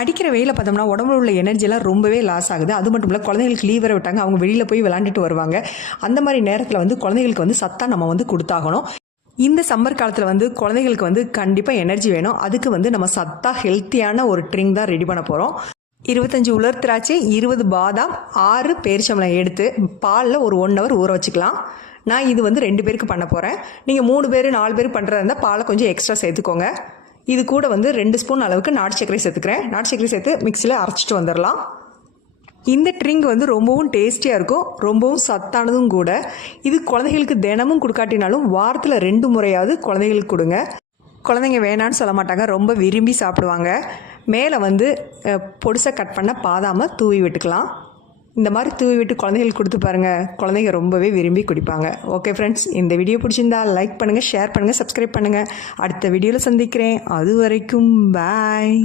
அடிக்கிற வெயில பார்த்தோம்னா உடம்புல உள்ள எனர்ஜிலாம் ரொம்பவே லாஸ் ஆகுது. அது மட்டும் இல்லை, குழந்தைங்களுக்கு லீவரை விட்டாங்க, அவங்க வெளியில் போய் விளாண்டுட்டு வருவாங்க. அந்த மாதிரி நேரத்தில் வந்து குழந்தைங்களுக்கு வந்து சத்தாக நம்ம வந்து கொடுத்தாகணும். இந்த சம்மர் காலத்தில் வந்து குழந்தைங்களுக்கு வந்து கண்டிப்பாக எனர்ஜி வேணும். அதுக்கு வந்து நம்ம சத்தாக ஹெல்த்தியான ஒரு ட்ரிங்க் தான் ரெடி பண்ண போகிறோம். 25 உலர் திராட்சை, 20 பாதாம், 6 பேரிச்சம்பழம் எடுத்து பாலில் ஒரு 1 ஹவர் ஊற வச்சுக்கலாம். நான் இது வந்து 2 பேருக்கு பண்ண போகிறேன். நீங்கள் 3 பேர் 4 பேர் பண்ணுறதா இருந்தால் பாலை கொஞ்சம் எக்ஸ்ட்ரா சேர்த்துக்கோங்க. இது கூட வந்து 2 ஸ்பூன் அளவுக்கு நாட்டு சர்க்கரை சேர்த்துக்கிறேன். நாட்டு சர்க்கரை சேர்த்து மிக்சியில் அரைச்சிட்டு வந்துடலாம். இந்த ட்ரிங்க் வந்து ரொம்பவும் டேஸ்டியாக இருக்கும், ரொம்பவும் சத்தானதும் கூட. இது குழந்தைகளுக்கு தினமும் கொடுக்காட்டினாலும் வாரத்தில் 2 முறையாவது குழந்தைகளுக்கு கொடுங்க. குழந்தைங்க வேணான்னு சொல்ல மாட்டாங்க, ரொம்ப விரும்பி சாப்பிடுவாங்க. மேலே வந்து பொடிசாக கட் பண்ண பாதாமை தூவி விட்டுக்கலாம். இந்த மாதிரி தூவி விட்டு குழந்தைகளுக்கு கொடுத்து பாருங்கள், குழந்தைங்க ரொம்பவே விரும்பி குடிப்பாங்க. ஓகே ஃப்ரெண்ட்ஸ், இந்த வீடியோ பிடிச்சிருந்தா லைக் பண்ணுங்கள், ஷேர் பண்ணுங்கள், சப்ஸ்கிரைப் பண்ணுங்கள். அடுத்த வீடியோவில் சந்திக்கிறேன். அது வரைக்கும் பாய்.